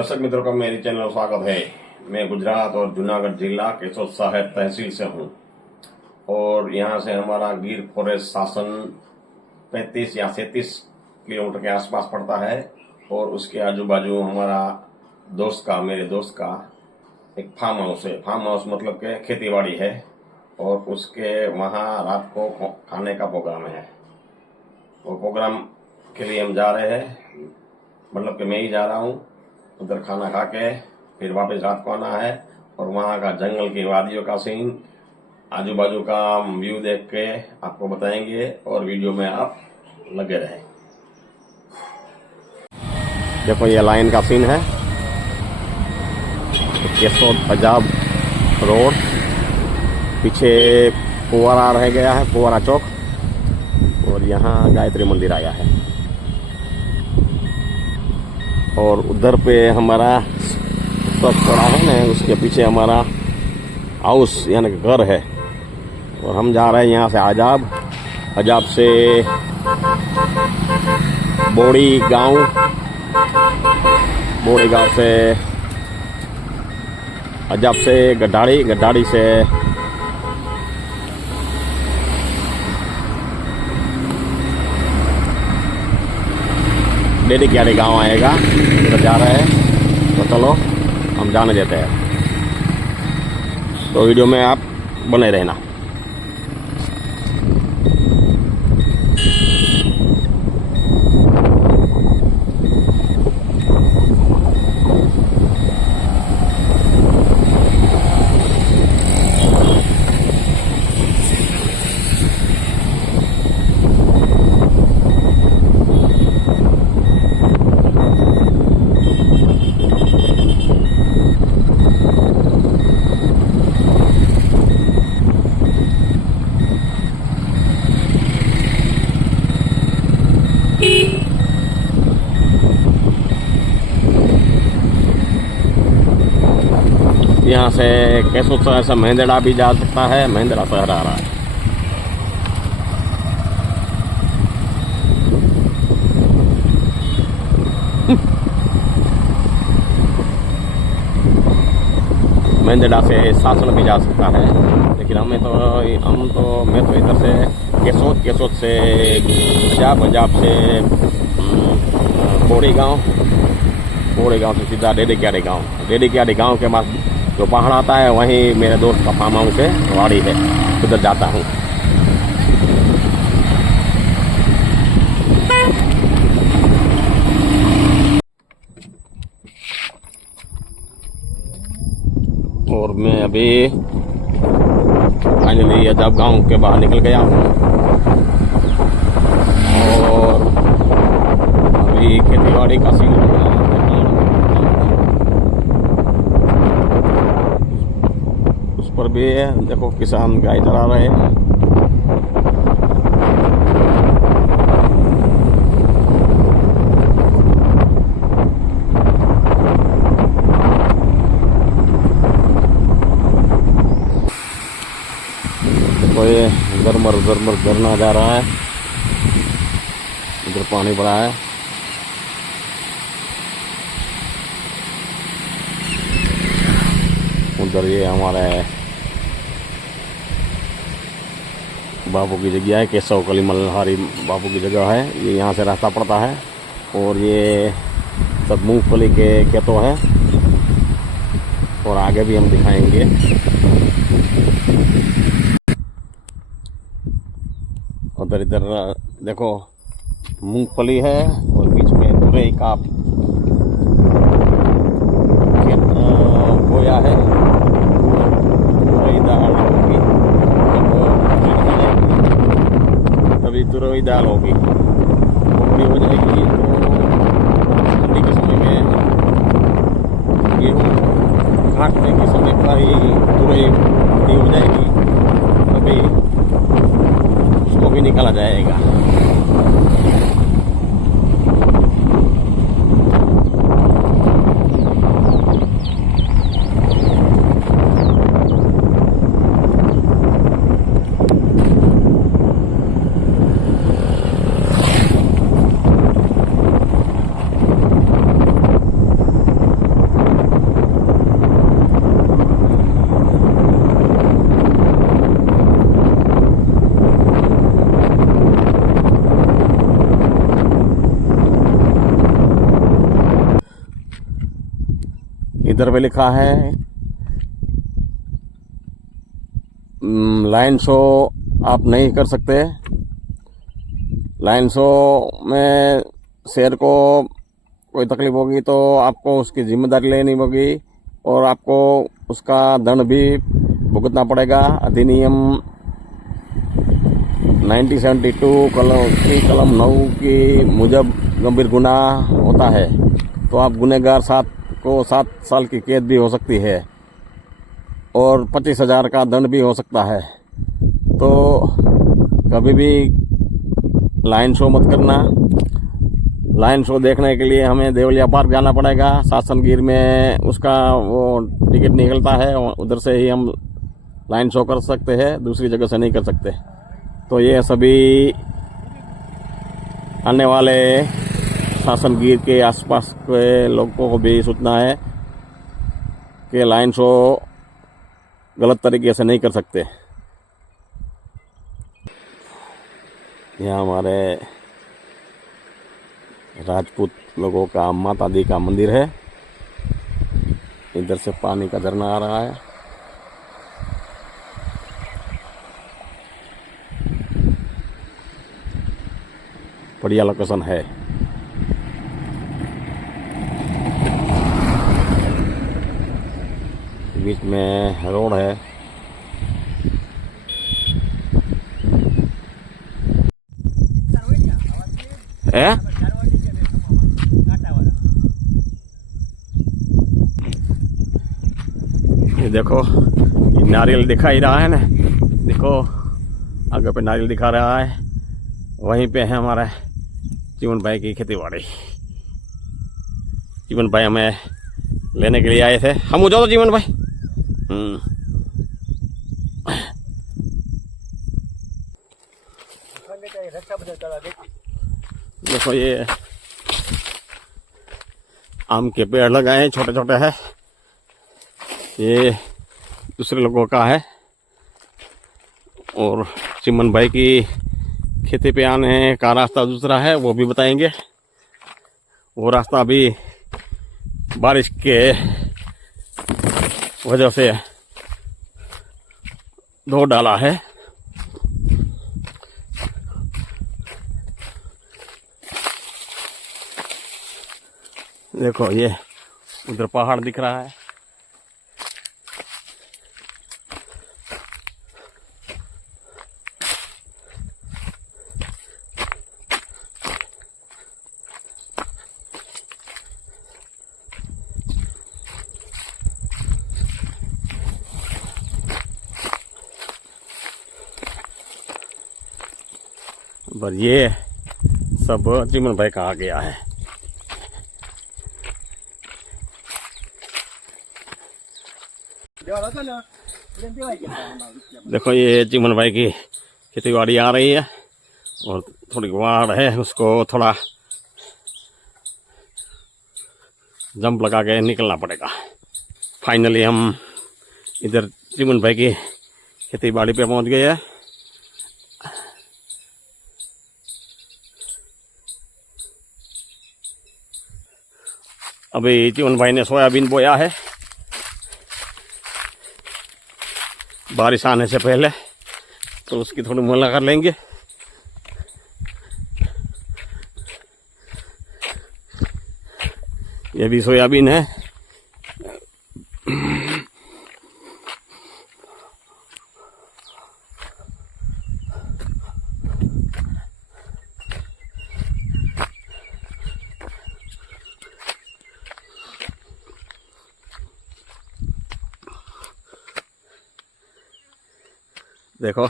दर्शक मित्रों का मेरे चैनल में स्वागत है। मैं गुजरात और जूनागढ़ जिला केशोद साहेब तहसील से हूं और यहां से हमारा गिर फॉरेस्ट शासन 35 या 37 किलोमीटर के आसपास पड़ता है और उसके आजू बाजू हमारा मेरे दोस्त का एक फार्म हाउस है। फार्म हाउस मतलब के खेती बाड़ी है और उसके वहां रात को खाने का प्रोग्राम है। वो प्रोग्राम के लिए हम जा रहे हैं, मतलब कि मैं ही जा रहा हूं। उधर खाना खा के फिर वापस रात को आना है और वहाँ का जंगल की वादियों का सीन, आजू बाजू का व्यू देख के आपको बताएंगे और वीडियो में आप लगे रहें। देखो ये लाइन का सीन है, केशोद पंजाब रोड, पीछे फुवारा रह गया है, फुवारा चौक, और यहाँ गायत्री मंदिर आया है और उधर पे हमारा ट्रक खड़ा है ना, उसके पीछे हमारा हाउस यानी घर है और हम जा रहे हैं यहाँ से अजाब से बोड़ी गांव से अजाब से गड्ढाड़ी से डेडी क्यारी गांव आएगा। उधर जा रहे हैं तो चलो हम जाने देते हैं, तो वीडियो में आप बने रहना। यहाँ से केशोद शहर से महेंद्रा भी जा सकता है, महेंद्रा शहर आ रहा है। महेंद्रा से शासन भी जा सकता है, लेकिन मैं तो इधर से केशोद से पंजाब से बोड़ी गांव से सीधा डेडी क्यारी गांव के पास जो पहाड़ आता है वहीं मेरे दोस्त का फार्म हाउस है, वाड़ी है, उधर जाता हूँ। और मैं अभी फाइनली अजाब गांव के बाहर निकल गया हूँ और अभी खेतीबाड़ी का सीन पर भी है। देखो किसान गाय चरा रहे हैं। देखो ये झरमर झरना जा रहा है, इधर पानी पड़ा है। उधर ये हमारे बापू की जगह है, केशव कली मल्हारी बापू की जगह है। ये यहाँ से रास्ता पड़ता है और ये सब मूंगफली के खेतों है और आगे भी हम दिखाएंगे। उधर इधर देखो मूंगफली है और बीच में तुरई का खेत बोया है। तुरई दाल होगी, बड़ी हो जाएगी तो ठंडी के समय में गेहूँ काटने के समय पर ही तुरई बड़ी हो जाएगी, तभी उसको भी निकाला जाएगा। इधर पे लिखा है लाइन शो आप नहीं कर सकते। लाइन शो में शेर को कोई तकलीफ होगी तो आपको उसकी जिम्मेदारी लेनी होगी और आपको उसका दंड भी भुगतना पड़ेगा। अधिनियम 1972 कलम 9 की मुजब गंभीर गुनाह होता है तो आप गुनहगार 7 साल की कैद भी हो सकती है और 25,000 का दंड भी हो सकता है। तो कभी भी लाइन शो मत करना। लाइन शो देखने के लिए हमें देवलिया पार्क जाना पड़ेगा। सासनगीर में उसका वो टिकट निकलता है, उधर से ही हम लाइन शो कर सकते हैं, दूसरी जगह से नहीं कर सकते। तो ये सभी आने वाले सासनगीर के आसपास के लोगों को भी सूचना है कि लाइन शो गलत तरीके से नहीं कर सकते। यहाँ हमारे राजपूत लोगों का माता दी का मंदिर है। इधर से पानी का झरना आ रहा है। बढ़िया लोकेशन है। बीच में रोड है। ये देखो, ये नारियल दिखाई रहा है ना, देखो आगे पे नारियल दिखा रहा है। वहीं पे है हमारा जीवन भाई की खेती बाड़ी। जीवन भाई हमें लेने के लिए आए थे। हम हो जाओ तो जीवन भाई। देखो ये आम के पेड़ लगाए हैं, छोटे छोटे हैं। ये दूसरे लोगों का है और चिमन भाई की खेती पे आने का रास्ता दूसरा है, वो भी बताएंगे। वो रास्ता भी बारिश के वजह से धो डाला है। देखो ये उधर पहाड़ दिख रहा है। पर ये सब चिमन भाई का आ गया है। देखो ये चिमन भाई की खेती बाड़ी आ रही है और थोड़ी वाड़ है, उसको थोड़ा जंप लगा के निकलना पड़ेगा। फाइनली हम इधर चिमन भाई की खेती बाड़ी पे पहुंच गए हैं। अभी चिमन भाई ने सोयाबीन बोया है बारिश आने से पहले, तो उसकी थोड़ी मुलाकात कर लेंगे। ये भी सोयाबीन है। देखो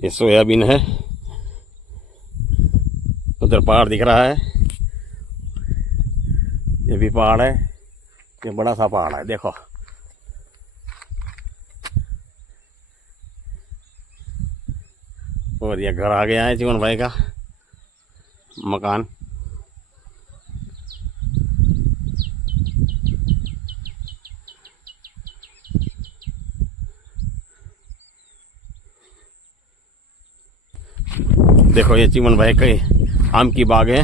ये सोयाबीन है। उधर पहाड़ दिख रहा है, ये भी पहाड़ है। ये बड़ा सा पहाड़ है, देखो। और ये घर आ गया है जीवन भाई का मकान। देखो ये चिमन भाई के आम की बाग है।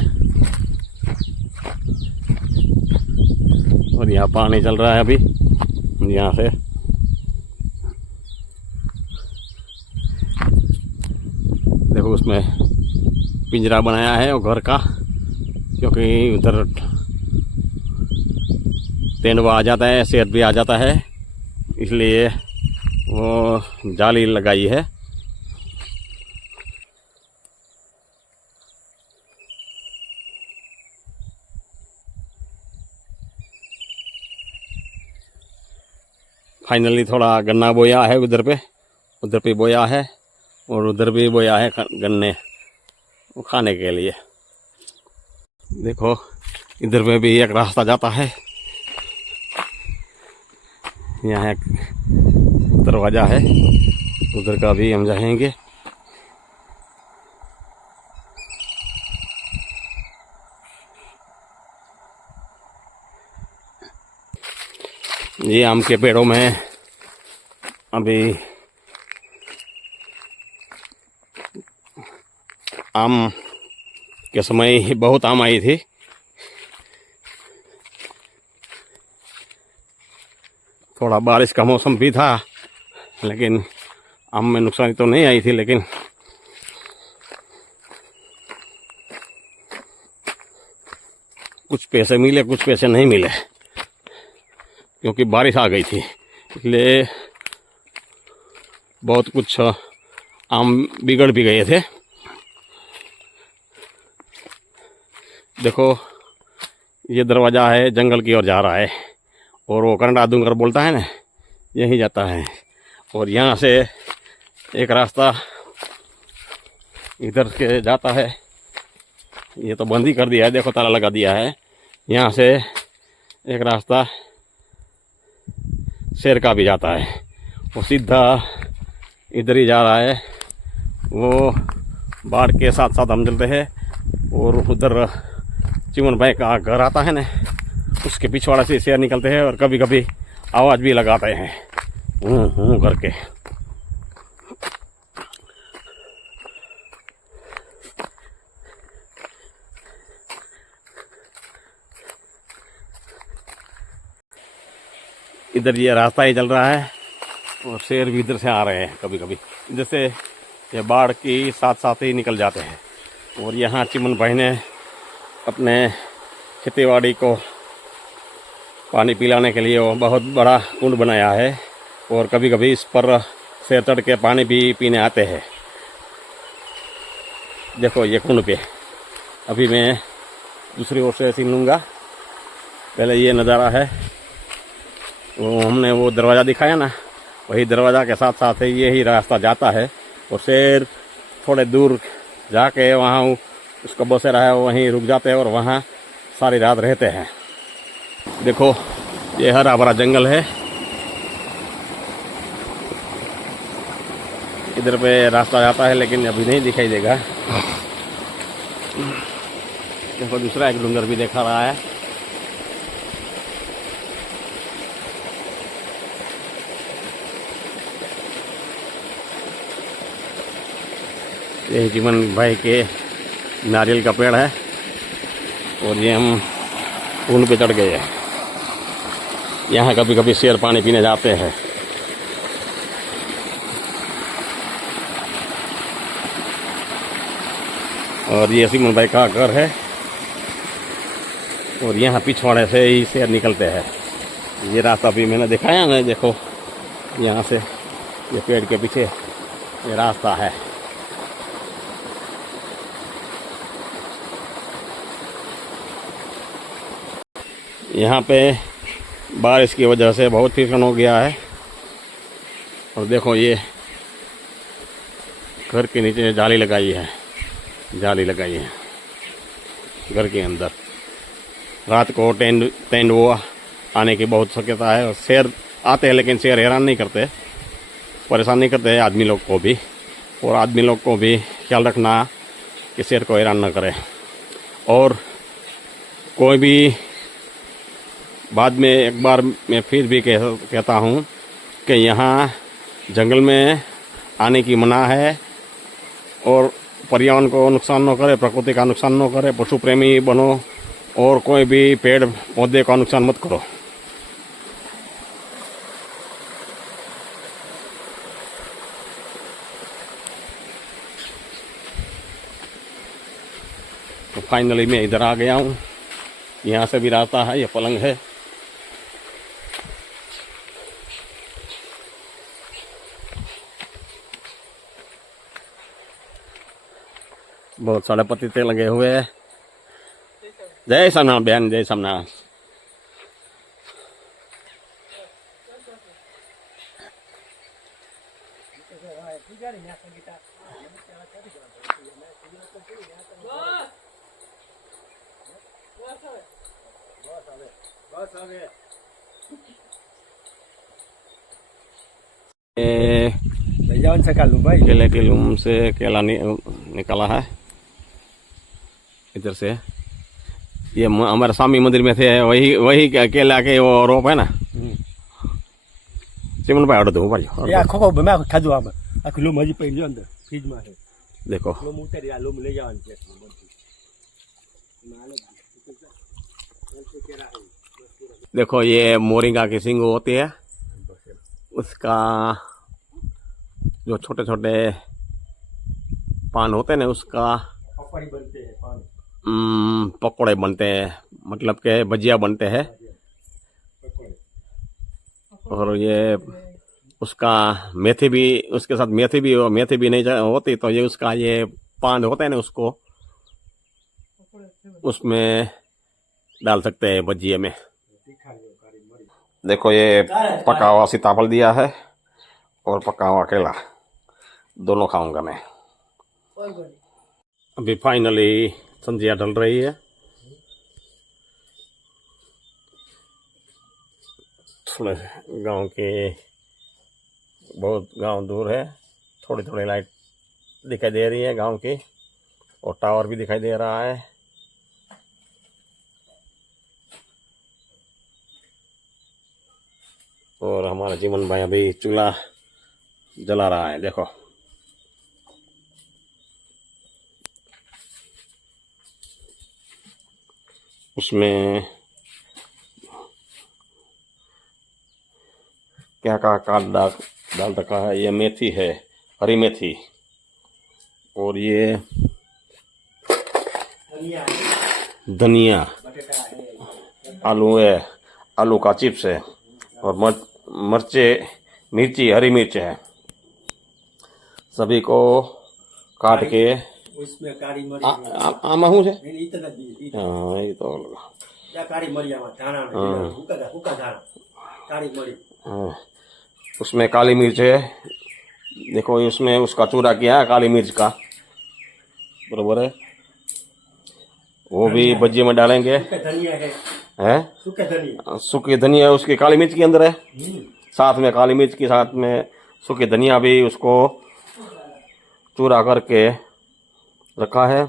और यहाँ पानी चल रहा है अभी यहाँ से। देखो उसमें पिंजरा बनाया है और घर का, क्योंकि उधर तेंदुआ आ जाता है, शेर भी आ जाता है, इसलिए वो जाली लगाई है। फाइनली थोड़ा गन्ना बोया है उधर पे बोया है, और उधर भी बोया है गन्ने वो खाने के लिए। देखो इधर पे भी एक रास्ता जाता है, यहाँ एक दरवाज़ा है, उधर का भी हम जाएंगे। ये आम के पेड़ों में अभी आम के समय ही बहुत आम आई थी। थोड़ा बारिश का मौसम भी था, लेकिन आम में नुकसान तो नहीं आई थी, लेकिन कुछ पैसे मिले कुछ पैसे नहीं मिले, क्योंकि बारिश आ गई थी, इसलिए बहुत कुछ आम बिगड़ भी गए थे। देखो ये दरवाज़ा है, जंगल की ओर जा रहा है, और वो करंडा डूंगर बोलता है ना, यहीं जाता है। और यहाँ से एक रास्ता इधर के जाता है, ये तो बंद ही कर दिया है, देखो ताला लगा दिया है। यहाँ से एक रास्ता शेर का भी जाता है, वो सीधा इधर ही जा रहा है। वो बाढ़ के साथ साथ हम चलते हैं, और उधर चिमन भाई का घर आता है ना, उसके पिछवाड़े से शेर निकलते हैं, और कभी कभी आवाज़ भी लगाते हैं हूँ करके। इधर ये रास्ता ही चल रहा है, और शेर भी इधर से आ रहे हैं, कभी कभी इधर से ये बाढ़ की साथ साथ ही निकल जाते हैं। और यहाँ चिमन भाई ने अपने खेतीबाड़ी को पानी पिलाने के लिए वो बहुत बड़ा कुंड बनाया है, और कभी कभी इस पर शेर चढ़ के पानी भी पीने आते हैं। देखो ये कुंड पे अभी मैं दूसरी ओर से सीन लूँगा। पहले ये नज़ारा है, वो हमने वो दरवाज़ा दिखाया ना, वही दरवाज़ा के साथ साथ ये ही रास्ता जाता है, और शेर थोड़े दूर जाके वहाँ उसका बसेरा है, वहीं रुक जाते हैं और वहाँ सारी रात रहते हैं। देखो ये हरा भरा जंगल है, इधर पे रास्ता जाता है, लेकिन अभी नहीं दिखाई देगा। देखो दूसरा एक डूंगर भी देखा रहा है। ये चिमन भाई के नारियल का पेड़ है, और ये हम ऊन पे चढ़ गए हैं। यहाँ कभी कभी शेर पानी पीने जाते हैं। और ये चिमन भाई का घर है, और यहाँ पिछवाड़े से ही शेर निकलते हैं। ये रास्ता भी मैंने दिखाया ना, देखो यहाँ से ये पेड़ के पीछे ये रास्ता है। यहाँ पे बारिश की वजह से बहुत फिसलन हो गया है, और देखो ये घर के नीचे जाली लगाई है घर के अंदर। रात को तेंदुआ आने की बहुत शक्यता है, और शेर आते हैं, लेकिन शेर हैरान नहीं करते, परेशान नहीं करते आदमी लोग को भी, और आदमी लोग को भी ख्याल रखना कि शेर को हैरान ना करे। और कोई भी बाद में एक बार मैं फिर भी कहता हूँ कि यहाँ जंगल में आने की मना है, और पर्यावरण को नुकसान न करे, प्रकृति का नुकसान न करे, पशु प्रेमी बनो, और कोई भी पेड़ पौधे का नुकसान मत करो। फाइनली मैं इधर आ गया हूँ। यहाँ से भी रास्ता है, ये पलंग है। बहुत सारे पतीते लगे हुए हैं। जय सोमनाथ बहन, जय सोमनाथ। केले के लूम से केला निकाला है इधर से। ये हमारे स्वामी मंदिर में थे, वही वही केला के वो रोप है ना। चिमन भाई ऑर्डर दो भाई। ये आखो को मैं खाजो आम आ किलो मजी पड़ी अंदर फ्रिज में है। देखो लो मुते या लो ले जावन के देखो, ये मोरिंगा की सिंग होती है, उसका जो छोटे छोटे पान होते हैं ना, उसका पकड़ी बनते हैं पान। पकौड़े बनते हैं, मतलब के भजिया बनते हैं। और ये उसका मेथी भी, उसके साथ मेथी भी नहीं होती तो ये उसका ये पान होता है ना, उसको उसमें डाल सकते हैं भजिए में। देखो, ये पका हुआ सीताफल दिया है और पका हुआ केला, दोनों खाऊंगा मैं। अभी फाइनली संध्या ढल रही है। थोड़े गांव के बहुत गांव दूर है, थोड़ी थोड़ी लाइट दिखाई दे रही है गांव की, और टावर भी दिखाई दे रहा है। और हमारा जीवन भाई अभी चूल्हा जला रहा है। देखो, उसमें क्या काट डाल रखा है। ये मेथी है, हरी मेथी, और ये धनिया, आलू है, आलू का चिप्स है, और मिर्ची, हरी मिर्च है। सभी को काट के उसमें काली मरी आमाहू से नहीं इतना दी हाँ, ये तो या काली मरी आवा धाना हुक्का धाना काली मरी। हाँ, उसमें काली मिर्च है। देखो, उसमें उसका चूरा किया है काली मिर्च का, बरोबर है। वो भी भजिए में डालेंगे। धनिया है सूखी धनिया उसकी काली मिर्च के अंदर है, साथ में काली मिर्च के साथ में सूखी धनिया भी उसको चूरा करके रखा है।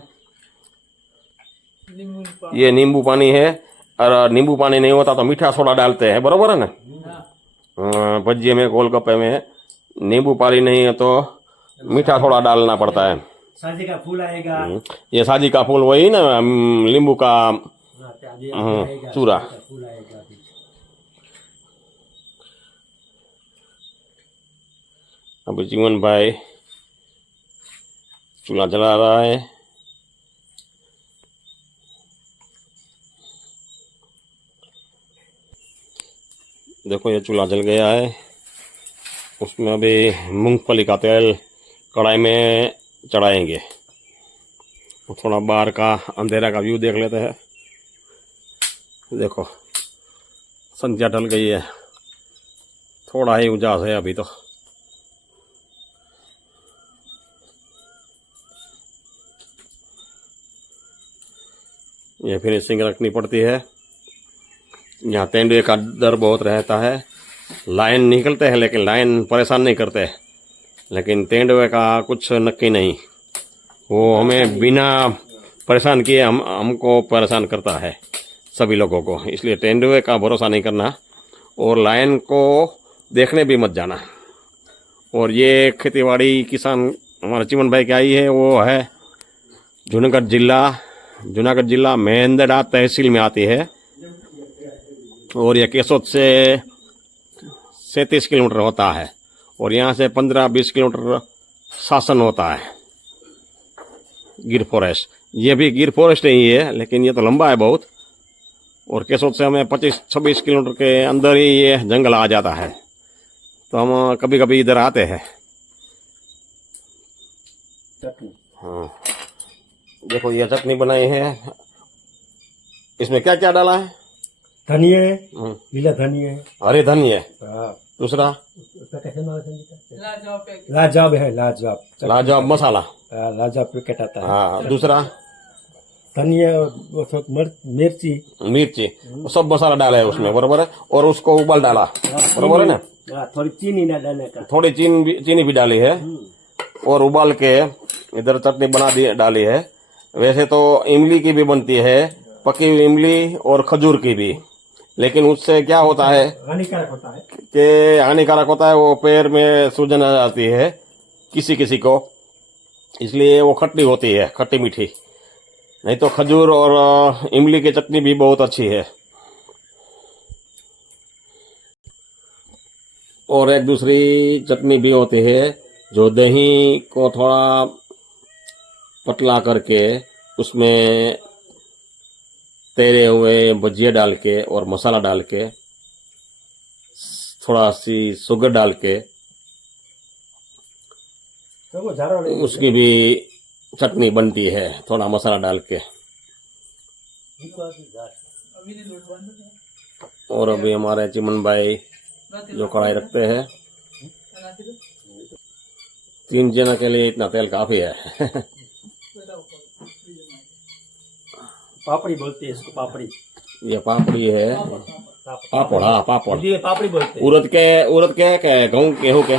ये नींबू पानी है, और नींबू पानी नहीं होता तो मीठा सोडा डालते हैं, बरोबर है ना। भजिए में, गोलगप्पे में नींबू पानी नहीं है तो मीठा सोडा डालना पड़ता है। साजी का फूल आएगा। ये साजी का फूल वही ना, नींबू का चूरा। अभी जीवन भाई चूल्हा जला रहा है। देखो, ये चूल्हा जल गया है। उसमें अभी मूंगफली का तेल कढ़ाई में चढ़ाएंगे। तो थोड़ा बाहर का अंधेरा का व्यू देख लेते हैं। देखो, संध्या ढल गई है, थोड़ा ही उजास है अभी तो। ये फिनिशिंग रखनी पड़ती है। यहाँ तेंदुए का डर बहुत रहता है। लाइन निकलते हैं लेकिन लाइन परेशान नहीं करते, लेकिन तेंदुए का कुछ नक्की नहीं, वो हमें बिना परेशान किए हमको परेशान करता है, सभी लोगों को। इसलिए तेंदुए का भरोसा नहीं करना, और लाइन को देखने भी मत जाना। और ये खेतीबाड़ी किसान हमारा चिमन भाई की आई है, वो है जूनागढ़ जिला मेंदड़ा तहसील में आती है। और यह केसोद से 37 किलोमीटर होता है, और यहाँ से 15-20 किलोमीटर शासन होता है, गिर फॉरेस्ट। ये भी गिर फॉरेस्ट ही है, लेकिन ये तो लंबा है बहुत। और केसोद से हमें 25-26 किलोमीटर के अंदर ही ये जंगल आ जाता है, तो हम कभी कभी इधर आते हैं। चटनी हाँ, देखो ये चटनी बनाई है। इसमें क्या क्या डाला है? धनिया है, हम्म, लीला धनिया है। हरी धनिया, हाँ, दूसरा उसका कैसे नाम है संगीता? लाजवाब है, लाजवाब चटनी लाजवाब का। मसाला। हाँ, लाजवाब पैकेट आता है। हाँ, दूसरा धनिया और वो सब मिर्ची। मिर्ची, सब मसाला डाला है उसमें, बराबर है। और उसको उबाल डाला, बराबर है ना। हाँ, थोड़ी चीनी ना डालने का। थोड़ी चीनी भी डाली है, और उबाल के इधर चटनी डाली है। वैसे तो इमली की भी बनती है, पकी हुई इमली और खजूर की भी, लेकिन उससे क्या होता है हानिकारक होता है। कि हानिकारक होता है, वो पैर में सूजन आ जाती है किसी किसी को, इसलिए वो खट्टी होती है, खट्टी मीठी। नहीं तो खजूर और इमली की चटनी भी बहुत अच्छी है। और एक दूसरी चटनी भी होती है, जो दही को थोड़ा पतला करके उसमें तैरे हुए भजिया डाल के और मसाला डाल के, थोड़ा सी शुगर डाल के, तो वो झाड़ा नहीं। उसकी भी चटनी बनती है, थोड़ा मसाला डाल के। और अभी हमारे चिमन भाई जो कढ़ाई रखते हैं, 3 जना के लिए इतना तेल काफी है। पापड़ी बोलते हैं इसको, पापड़ी। ये पापड़ी है, पापड़। हाँ, पापड़। ये पापड़ी बोलते हैं। उड़द के गेहूं के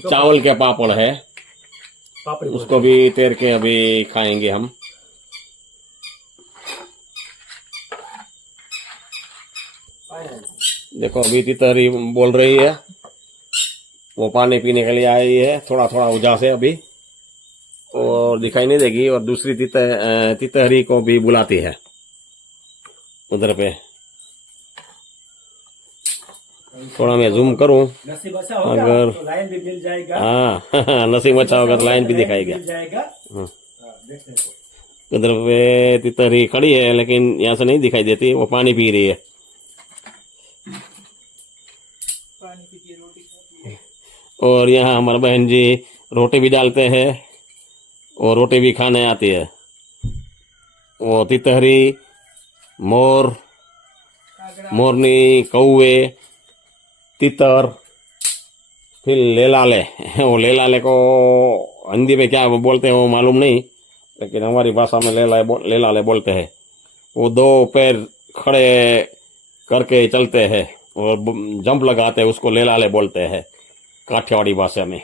चावल के पापड़ है, पापड़ी उसको भी तैर के अभी खाएंगे हम। देखो अभी तितहरी बोल रही है, वो पानी पीने के लिए आई है, थोड़ा थोड़ा उजा से अभी, और दिखाई नहीं देगी। और दूसरी तितहरी को भी बुलाती है उधर पे। थोड़ा मैं जूम करूं, नसीब अच्छा होगा अगर तो लाइन भी मिल जाएगा। हाँ नसीब अच्छा होगा तो लाइन भी दिखाएगा। मिल जाएगा। हाँ। हाँ, देखने को। उधर पे तितहरी खड़ी है, लेकिन यहाँ से नहीं दिखाई देती, वो पानी पी रही है। और यहाँ हमारे बहन जी रोटी भी डालते हैं, और रोटी भी खाने आती है। वो तितहरी, मोर, मोरनी, कौवे, तितर, फिर लेलाले। वो लेलाले को हिंदी में क्या बोलते हैं वो मालूम नहीं, लेकिन हमारी भाषा में लेलाले बोलते हैं। वो 2 पैर खड़े करके चलते हैं और जंप लगाते हैं, उसको लेलाले बोलते हैं काठियावाड़ी भाषा में।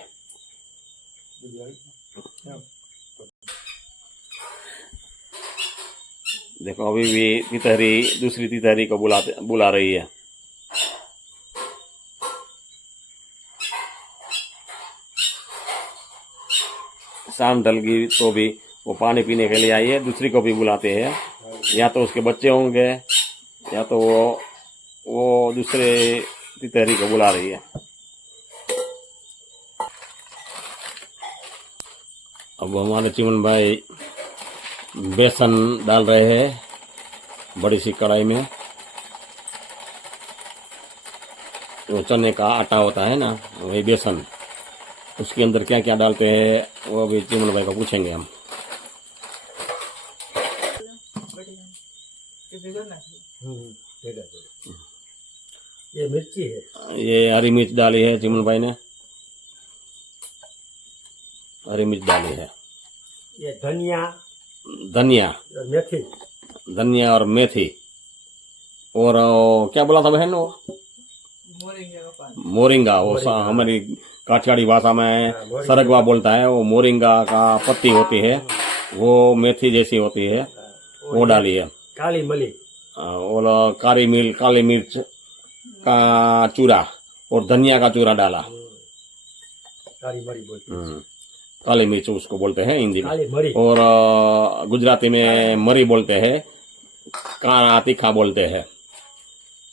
देखो अभी भी तितहरी दूसरी तितहरी को बुला रही है। शाम ढल गई तो भी वो पानी पीने के लिए आई है, दूसरी को भी बुलाते हैं। या तो उसके बच्चे होंगे, या तो वो दूसरे तितहरी को बुला रही है। अब हमारे चिमन भाई बेसन डाल रहे हैं बड़ी सी कढ़ाई में। वो चने का आटा होता है ना, वही बेसन, उसके अंदर क्या क्या डालते हैं वो अभी चिमन भाई को पूछेंगे हम। ये मिर्ची है, ये हरी मिर्च डाली है चिमन भाई ने, हरी मिर्च डाली है। ये धनिया धनिया, और मेथी। धनिया और मेथी, और क्या बोला था बहन वो? मोरिंगा। वो हमारी काठियावाड़ी भाषा में सरगवा बोलता है। वो मोरिंगा का पत्ती होती है, वो मेथी जैसी होती है, वो डाली है। काली मली, और काली मिर्च का चूरा और धनिया का चूरा डाला। काली मरी बोलते हैं। काली मिर्च उसको बोलते हैं हिंदी में, काली मरी। और गुजराती में मरी बोलते हैं, काला तीखा बोलते हैं।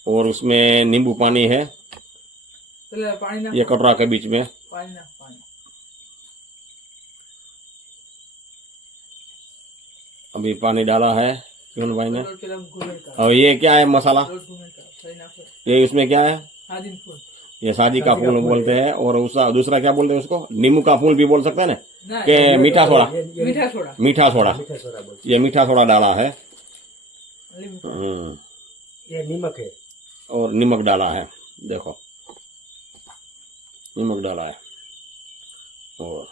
और उसमें नींबू पानी है, ये कटोरा के बीच में। अभी पानी डाला है किरण भाई ने। और ये क्या है मसाला, ये इसमें क्या है? ये शादी का फूल बोलते हैं, और उसका दूसरा क्या बोलते हैं उसको? नींबू का फूल भी बोल सकते हैं ना, कि मीठा सोडा। मीठा सोडा, मीठा सोडा, ये मीठा सोडा डाला है। ये नीमक है, और नमक डाला है, देखो नमक डाला है। और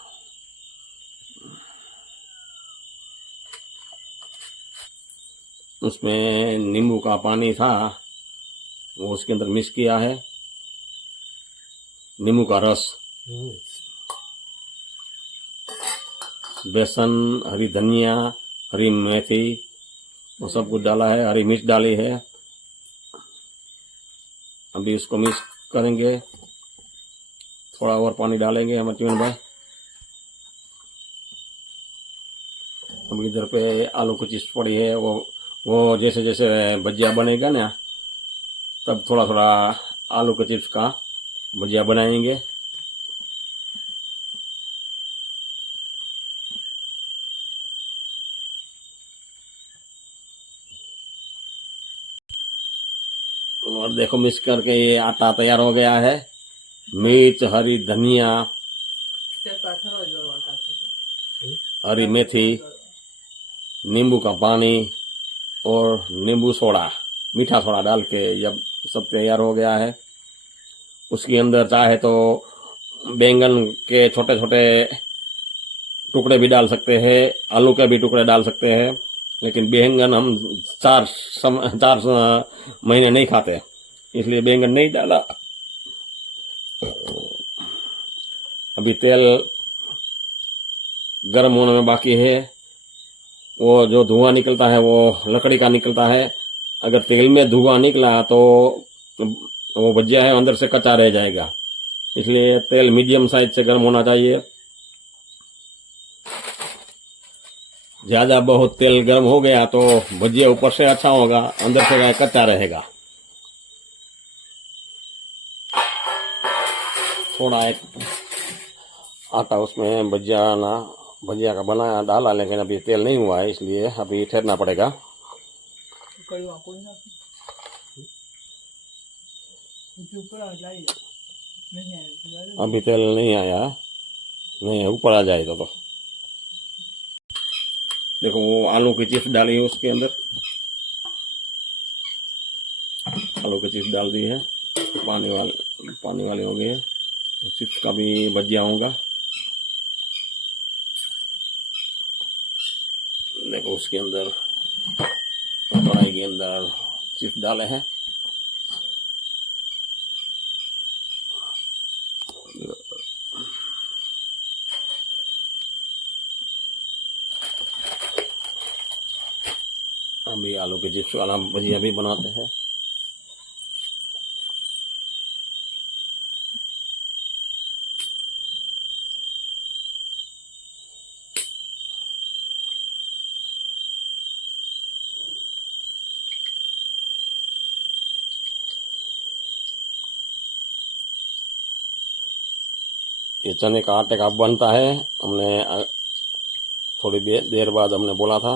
उसमें नींबू का पानी था, वो उसके अंदर मिक्स किया है, नींबू का रस, बेसन, हरी धनिया, हरी मेथी, वो सब कुछ डाला है, हरी मिर्च डाली है। अभी इसको मिक्स करेंगे, थोड़ा और पानी डालेंगे हम चिमन भाई। अभी इधर पे आलू की चिप्स पड़ी है, वो जैसे जैसे भजिया बनेगा ना, तब थोड़ा थोड़ा आलू के चिप्स का भजिया बनाएंगे। और देखो मिक्स करके ये आटा तैयार हो गया है। मिर्च, हरी धनिया, हरी मेथी, नींबू का पानी और नींबू सोडा, मीठा सोडा डाल के जब सब तैयार हो गया है, उसके अंदर चाहे तो बैंगन के छोटे छोटे टुकड़े भी डाल सकते हैं, आलू के भी टुकड़े डाल सकते हैं, लेकिन बैंगन हम चार महीने नहीं खाते, इसलिए बैंगन नहीं डाला। अभी तेल गर्म होने में बाकी है। वो जो धुआं निकलता है वो लकड़ी का निकलता है। अगर तेल में धुआं निकला तो वो भजिया है अंदर से कच्चा रह जाएगा, इसलिए तेल मीडियम साइज से गर्म होना चाहिए। ज्यादा बहुत तेल गर्म हो गया तो भजिया ऊपर से अच्छा होगा, अंदर से कच्चा रहेगा। थोड़ा एक आटा उसमें भजिया का बनाया डाला, लेकिन अभी तेल नहीं हुआ है, इसलिए अभी ठहरना पड़ेगा। अभी तेल नहीं आया, नहीं ऊपर आ जाए तो देखो वो आलू की चिप्स डाली है उसके अंदर, आलू की चिप्स डाल दी है, पानी वाली हो गई है। चिप्स का भी भजिया होगा। देखो उसके अंदर कढ़ाई के अंदर चिप्स डाले हैं। अभी आलू के चिप्स वाला भजिया भी बनाते हैं। ये चने का आटे का बनता है, हमने थोड़ी देर बाद हमने बोला था।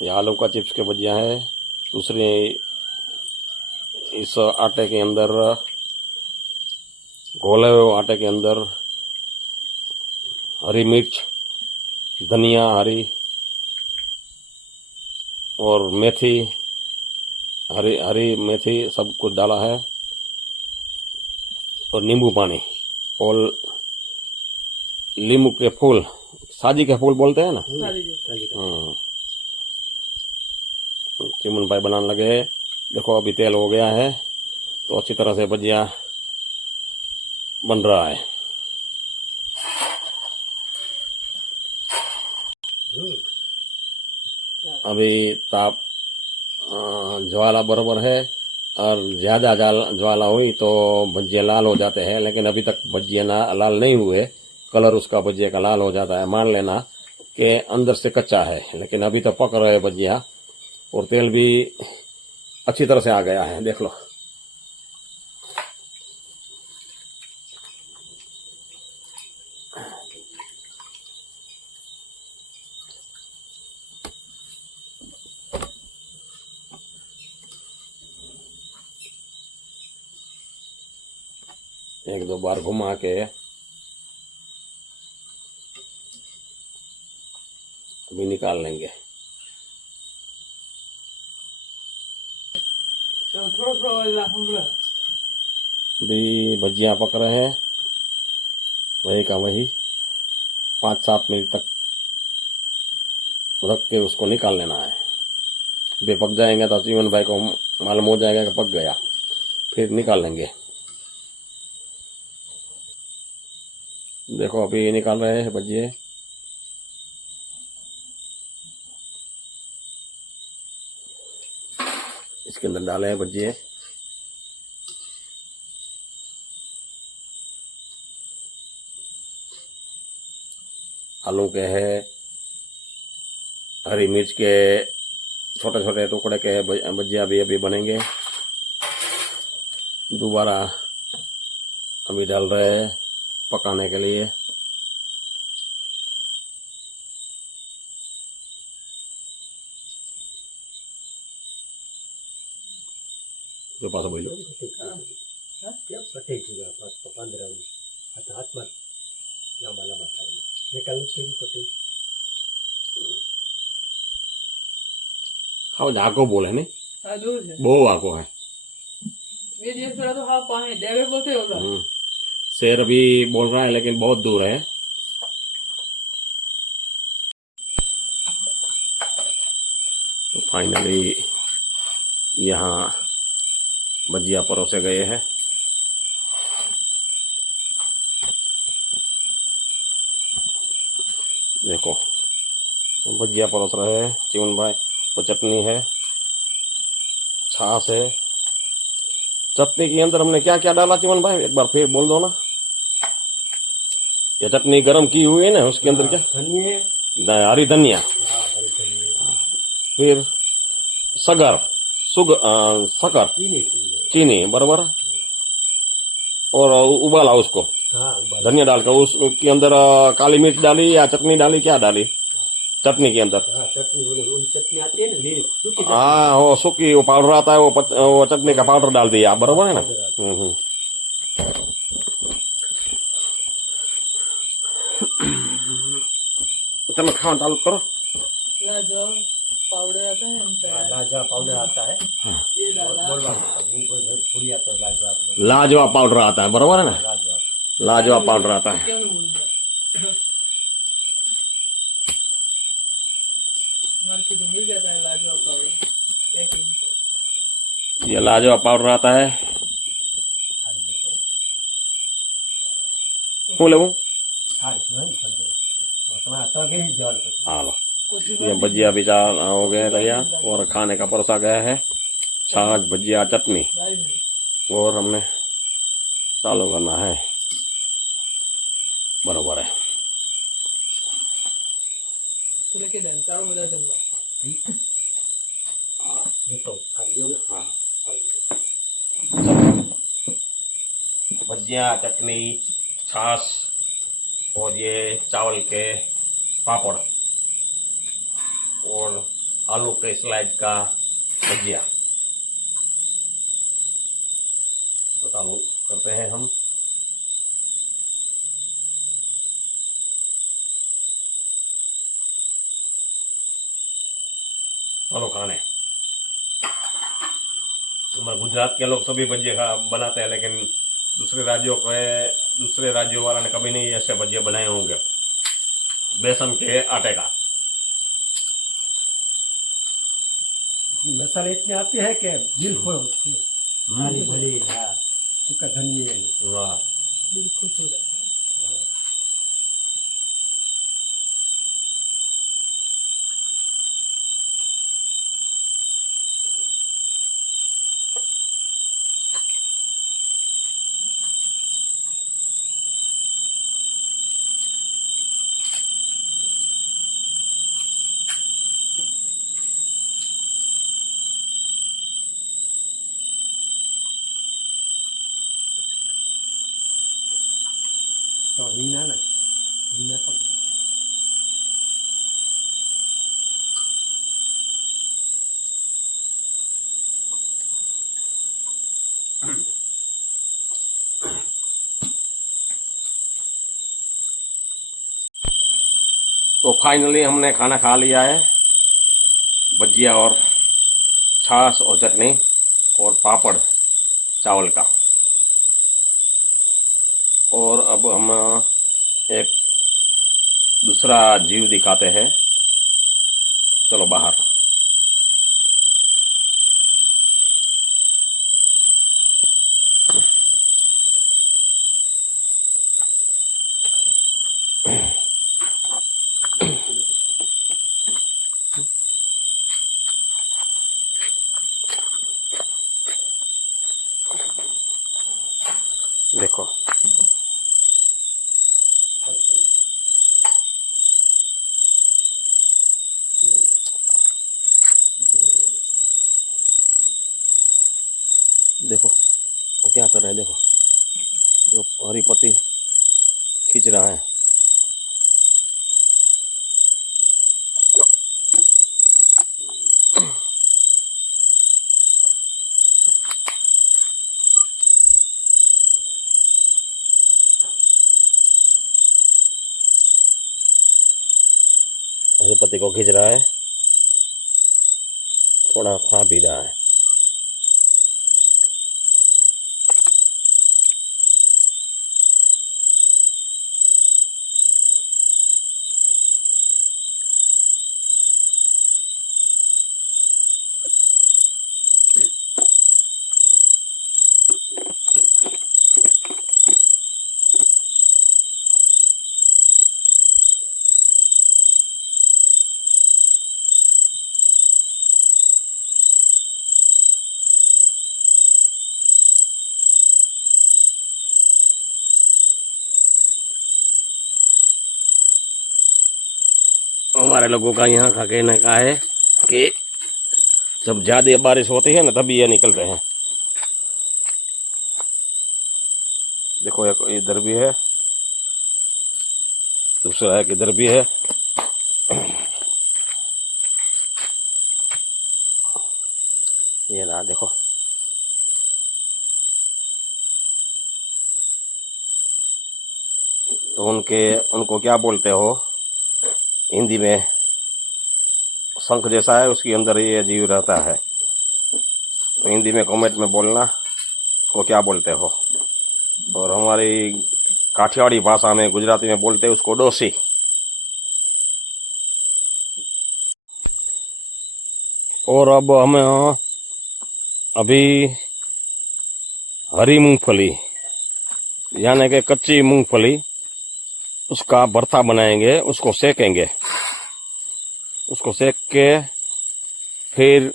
ये आलू का चिप्स के भजिया है। दूसरे इस आटे के अंदर, घोले हुए आटे के अंदर हरी मिर्च, धनिया हरी और मेथी, हरी मेथी सब कुछ डाला है, और नींबू पानी और नींबू के फूल, साजी के फूल बोलते हैं ना। चिमन भाई बनाने लगे। देखो अभी तेल हो गया है, तो अच्छी तरह से भजिया बन रहा है। अभी ताप ज्वाला बराबर है, और ज्यादा ज्वाला हुई तो भजिया लाल हो जाते हैं, लेकिन अभी तक भजिया लाल नहीं हुए। कलर उसका भजिया का लाल हो जाता है, मान लेना कि अंदर से कच्चा है, लेकिन अभी तो पक रहे भजिया, और तेल भी अच्छी तरह से आ गया है, देख लो। एक दो बार घुमा के अभी निकाल लेंगे। अभी भजिया पक रहे हैं, वही का वही 5-7 मिनट तक रख के उसको निकाल लेना है। वे पक जाएंगे तो जीवन भाई को मालूम हो जाएगा कि पक गया, फिर निकाल लेंगे। देखो अभी निकाल रहे हैं भजिए। इसके अंदर डाले हैं भजिए। आलू के है, हरी मिर्च के छोटे छोटे टुकड़े के भजिया भी अभी बनेंगे। दोबारा अभी डाल रहे हैं पकाने के लिए। जो पास बोलो क्या कटे juga pas 15 हाथ मत लंबा लंबा था निकाल के कटे खाओ जाको बोले नहीं, हाँ दूर है बहु आको है। ये थोड़ा तो हाँ पाए डेवे बोलते होगा। शेर अभी बोल रहा है लेकिन बहुत दूर है। तो फाइनली यहाँ भजिया परोसे गए हैं। देखो भजिया परोस रहे हैं चिमन भाई। तो चटनी है, छाछ है। चटनी के अंदर हमने क्या क्या डाला चिमन भाई, एक बार फिर बोल दो ना। ये चटनी गरम की हुई है ना, उसके अंदर क्या धनिया हरी धनिया, हरी धनिया फिर सगर शक्कर चीनी बराबर, और उबाला उसको धनिया डालकर। उसके अंदर काली मिर्च डाली या चटनी डाली, क्या डाली चटनी के अंदर? चटनी आती है ना सूखी हाँ वो सूखी वो पाउडर आता है, वो चटनी का पाउडर डाल दिया, बराबर है ना। चलो खाओ, चालू करो। लाजवाब पाउडर आता है हमका। लाजवाब पाउडर आता है, ये डाला पूरी आता है लाजवाब लाजवाब पाउडर आता है, बराबर है ना। लाजवाब लाजवाब पाउडर आता है। क्या बोलूँगा मार्केट में मिल जाता है लाजवाब पाउडर पैकिंग। ये लाजवाब पाउडर आता है। बोले वो हाँ, ये भजिया भी हो गए तैयार और खाने का परोसा गया है। छाछ, भजिया, चटनी, और हमने चालू करना है, बराबर है। चलो के दिन चारों बजा दूंगा। ये तो खाली हो गया। भजिया, चटनी, छाछ और ये चावल के पापड़ और आलू के स्लाइस का भजिया। तो चालू करते हैं हम। चलो खाने। हमारे गुजरात के लोग सभी भजिया बनाते हैं, लेकिन दूसरे राज्यों वाला ने कभी नहीं ऐसे भजिया बनाए होंगे बेसन के आटे का। मसाले इतने आते हैं कि दिल खाली भली सूखा धनिया वाह, दिल खुश हो जाता है। तो हिंगना ना हिंगना कब तो फाइनली हमने खाना खा लिया है, भजिया और छाछ और चटनी और पापड़ चावल का। और अब हम एक दूसरा जीव दिखाते हैं। चलो बाहर। देखो देखो वो क्या कर रहा है, देखो जो हरी पत्ती खींच रहा है। हरी पत्ती को खींच रहा है, थोड़ा खा भी रहा है। हमारे लोगों का यहाँ का कहना का है कि जब ज्यादा बारिश होती है ना तभी ये निकलते हैं। देखो एक इधर भी है, दूसरा एक इधर भी है। ये रहा देखो। तो उनको क्या बोलते हो हिंदी में? शंख जैसा है, उसके अंदर ये जीव रहता है। तो हिंदी में कमेंट में बोलना उसको क्या बोलते हो। और हमारी काठियावाड़ी भाषा में, गुजराती में बोलते हैं उसको डोसी। और अब हम अभी हरी मूंगफली यानी कि कच्ची मूंगफली, उसका भरता बनाएंगे, उसको सेकेंगे। उसको सेक के फिर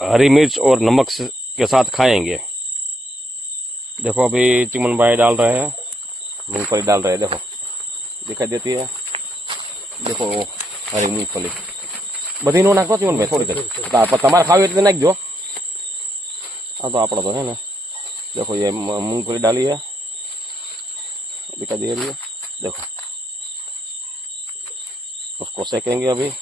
हरी मिर्च और नमक के साथ खाएंगे। देखो अभी चिमन भाई डाल रहे हैं, मूंगफली डाल रहे हैं। देखो दिखाई देती है, देखो हरी मूंगफली बधी नो नाखो चिमन भाई, थोड़ी देर तमारे खावी એટલે નાખજો। આ તો આપણો તો है ना। देखो ये मूंगफली डाली है, दिखाई दे रही है, देखो उसको सेकेंगे अभी।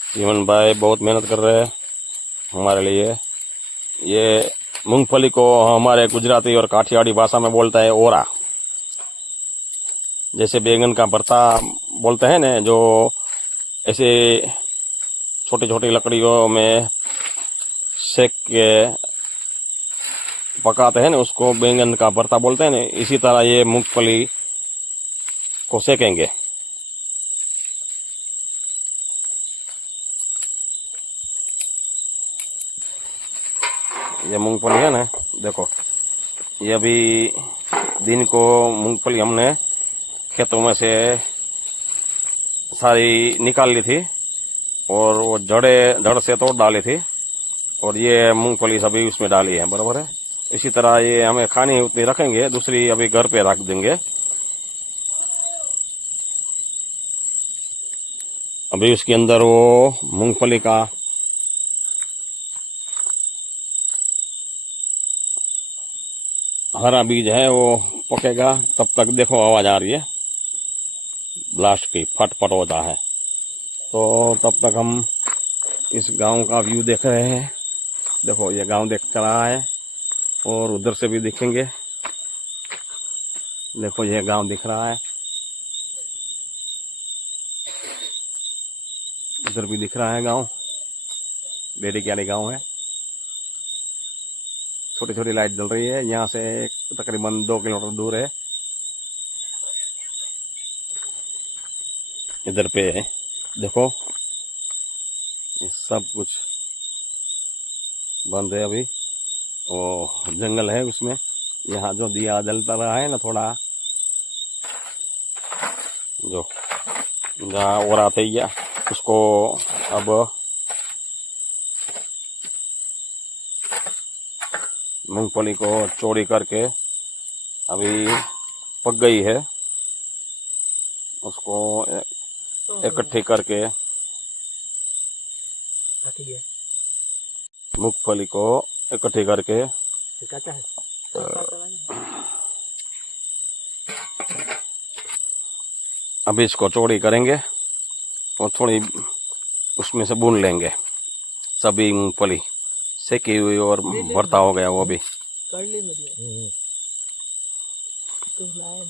जीवन भाई बहुत मेहनत कर रहे हैं हमारे लिए। ये मूंगफली को हमारे गुजराती और काठियावाड़ी भाषा में बोलता है ओरा। जैसे बैंगन का भरता बोलते हैं ना, जो ऐसे छोटी छोटी लकड़ियों में सेक के पकाते हैं ना, उसको बैंगन का भरता बोलते हैं ना। इसी तरह ये मूंगफली को सेकेंगे। ये मूंगफली है ना, देखो ये अभी दिन को मूंगफली हमने खेतों में से सारी निकाल ली थी और वो जड़ से तोड़ डाली थी, और ये मूंगफली सभी उसमें डाली है, बराबर है। इसी तरह ये हमें खानी उतनी रखेंगे, दूसरी अभी घर पे रख देंगे। अभी उसके अंदर वो मूंगफली का हरा बीज है वो पकेगा, तब तक देखो आवाज आ रही है ब्लास्ट की, फट फट होता है। तो तब तक हम इस गांव का व्यू देख रहे हैं। देखो ये गांव दिख रहा है और उधर से भी दिखेंगे। देखो ये गांव दिख रहा है, इधर भी दिख रहा है गांव, बेड़ी क्यारी गांव है। छोटी छोटी लाइट जल रही है, यहाँ से तकरीबन 2 किलोमीटर दूर है। इधर पे देखो ये सब कुछ बंद है अभी, वो जंगल है उसमें। यहाँ जो दिया जलता रहा है ना, थोड़ा जो जहाँ ओरा थे या उसको अब मूंगफली को चौड़ी करके अभी पक गई है, उसको इकट्ठी करके मूंगफली को इकट्ठी करके काचा है अभी इसको चौड़ी करेंगे और थोड़ी उसमें से भून लेंगे सभी मूंगफली, सेकी हुई और भरता हो गया वो भी। कर ली मेरी तो लाया नहीं।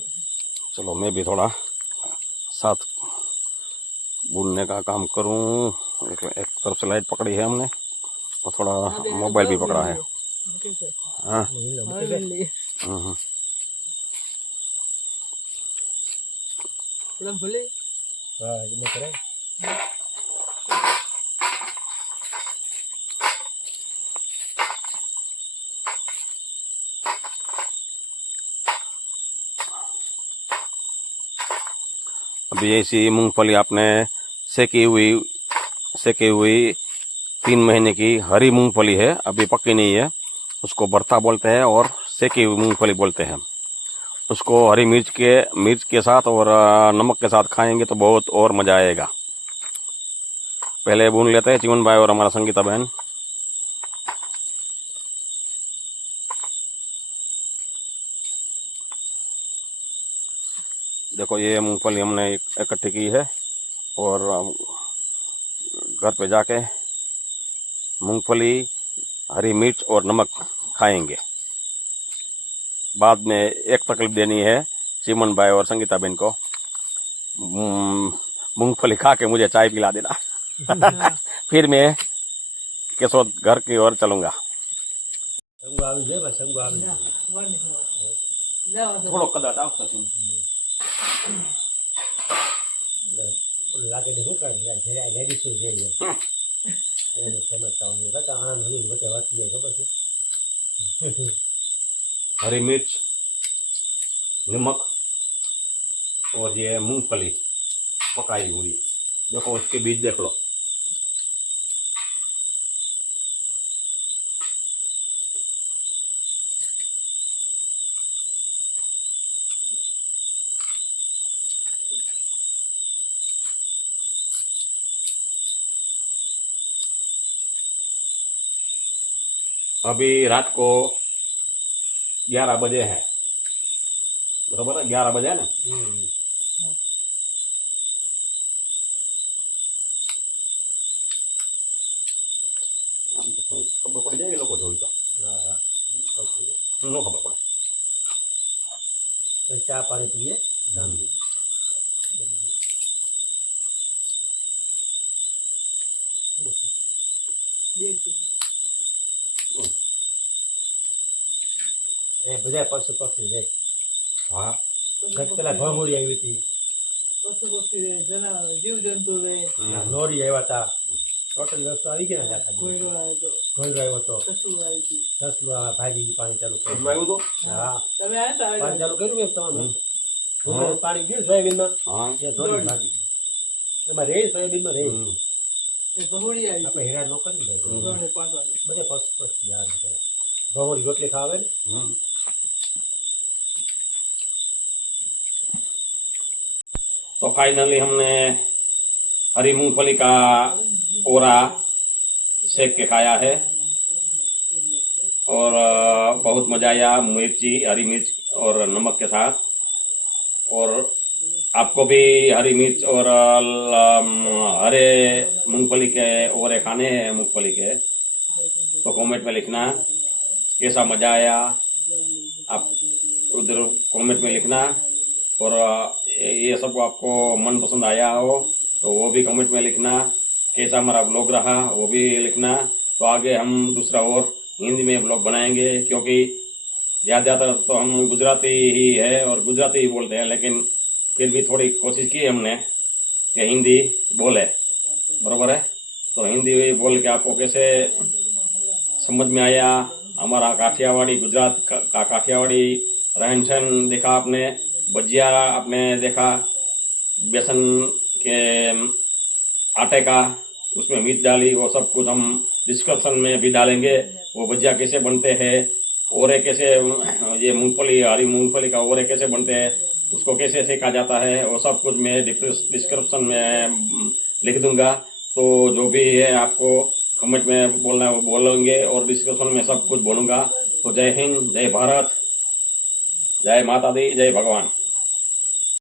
चलो मैं भी थोड़ा साथ भूनने का काम करूं। एक तरफ से लाइट पकड़ी है हमने और थोड़ा मोबाइल भी पकड़ा है। हाँ भले अभी ऐसी मूंगफली आपने सेकी हुई 3 महीने की हरी मूंगफली है, अभी पक्की नहीं है, उसको भरता बोलते हैं और सेकी हुई मूंगफली बोलते हैं। उसको हरी मिर्च के साथ और नमक के साथ खाएंगे तो बहुत और मजा आएगा। पहले भून लेते हैं चिमन भाई और हमारा संगीता बहन। देखो ये मूंगफली हमने इकट्ठी की है और घर पे जाके मूंगफली, हरी मिर्च और नमक खाएंगे। बाद में एक तकलीफ देनी है चिमन भाई और संगीता बहन को, मूंगफली खा के मुझे चाय पिला देना। फिर मैं केशोद घर की ओर चलूंगा। थोड़ो कदाच आवशे लागे देखो का रेडी सो जाए एम समझता हूँ का आनंद हुई बते होती है खबर से। हरी मिर्च, नमक और ये मूंगफली पकाई हुई, देखो उसके बीज देख लो। अभी रात को 11 बजे है, बराबर है 11 बजे है ना। खबर पड़ जाएगी लोगों को तो नो खबर पड़े तो चाय पानी पिए બધા પશુ પક્ષી રહે. हाँ ગત પેલા ભમોડી આવી હતી, પશુ પક્ષી રહે, જીવ જંતુ રહે, નોરી આવ્યા હતા, ટોટલ વસ્તુ આવી ગઈ ને આખા કોયરો આવ્યો તો, ઘોડો આવ્યો હતો, કશું આવ્યું હતું. સસલું આ ભાગી ગયું, પાણી ચાલુ કર્યું. આવ્યું તો હા તમે આવ્યા તા પાણી ચાલુ કર્યું કે તમારું પાણી ગયું સોયાબીનમાં, हाँ ત્યાં દોડી ભાગી ગઈ. એમાં રહે સોયાબીનમાં રહે. ભમોડી આવી આપણે હેરાન ન કર્યું ભાઈ. 5 વાગે. બધા પશુ પક્ષી યાદ કરે. ભમોડી રોટલી ખાવે ને तो फाइनली हमने हरी मूंगफली का ओरा सेक के खाया है और बहुत मजा आया मिर्ची, हरी मिर्च और नमक के साथ। और आपको भी हरी मिर्च और हरे मूंगफली के ओरे खाने हैं मूंगफली के, तो कमेंट में लिखना कैसा मजा आया। आप उधर कमेंट में लिखना। और ये सब आपको मन पसंद आया हो तो वो भी कमेंट में लिखना। कैसा हमारा ब्लॉग रहा वो भी लिखना। तो आगे हम दूसरा और हिंदी में ब्लॉग बनाएंगे, क्योंकि ज़्यादातर तो हम गुजराती ही है और गुजराती ही बोलते हैं, लेकिन फिर भी थोड़ी कोशिश की हमने कि हिंदी बोले, बराबर है। तो हिंदी बोल के आपको कैसे समझ में आया, हमारा काठियावाड़ी गुजरात का काठियावाड़ी रहन सहन देखा आपने, भजिया आपने देखा, बेसन के आटे का उसमें मिर्च डाली, वो सब कुछ हम डिस्क्रिप्शन में भी डालेंगे। वो भजिया कैसे बनते हैं, ओरे कैसे, ये मूंगफली, हरी मूंगफली का ओरे कैसे बनते हैं, उसको कैसे सेका जाता है, वो सब कुछ मैं डिस्क्रिप्शन में लिख दूंगा। तो जो भी है आपको कमेंट में बोलना है वो बोलेंगे और डिस्क्रिप्शन में सब कुछ बोलूंगा। तो जय हिंद, जय भारत, जय माता दी, जय भगवान।